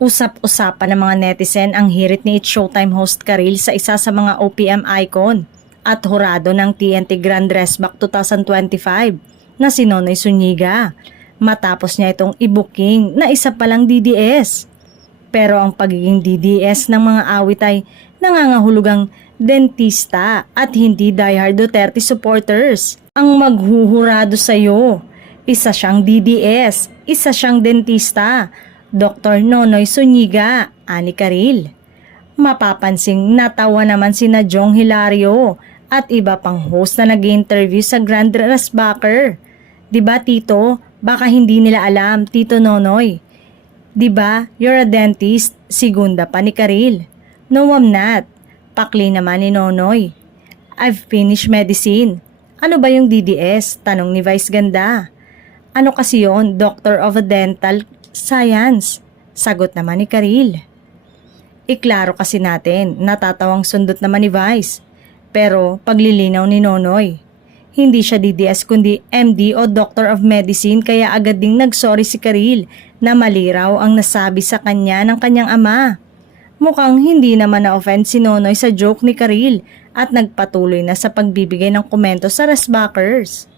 Usap-usapan ng mga netizen ang hirit ni It's Showtime host Karil sa isa sa mga OPM icon at hurado ng TNT Grand Dressback 2025 na si Nonoy Zuniga matapos niya itong i-booking na isa palang DDS. Pero ang pagiging DDS ng mga awit ay nangangahulugang dentista at hindi diehard Duterte supporters ang maghuhurado sa iyo. Isa siyang DDS, isa siyang dentista. Dr. Nonoy Zuniga, ani Karil. Mapapansing natawa naman sina Jong Hilario at iba pang host na nag-interview sa Grand Dressbacker. Diba Tito, baka hindi nila alam, Tito Nonoy. Diba, you're a dentist, sigunda pa ni Karil. No, I'm not. Pakli naman ni Nonoy. I've finished medicine. Ano ba yung DDS? Tanong ni Vice Ganda. Ano kasi yon? Doctor of a Dental Science. Sagot naman ni Karil. Iklaro kasi natin, natatawang sundot naman ni Vice. Pero paglilinaw ni Nonoy, hindi siya DDS kundi MD o Doctor of Medicine kaya agad ding nagsorry si Karil na mali raw ang nasabi sa kanya ng kanyang ama. Mukhang hindi naman na-offend si Nonoy sa joke ni Karil at nagpatuloy na sa pagbibigay ng komento sa Dressbackers.